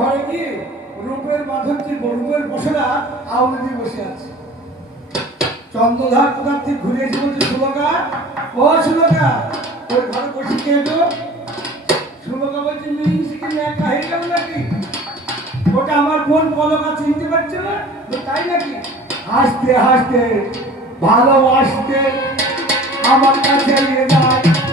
ঘরে গিয়ে রূপের মাধবটি রূপের বসেরা আউলে দিয়ে বসে আছে। চন্দ্রধার কোথার থেকে ঘুরে এসে বলছে, সুলকা ও সুলকা, ওই ঘরে বসে কে গো? সুলকা বলছে, মিনসিকে একা হয়ে গেল নাকি? ওটা আমার বোন পলকা, চিনতে পারছে না? তাই নাকি? হাসতে হাসতে ভালোবাসতে আমার কাছে নিয়ে যায়।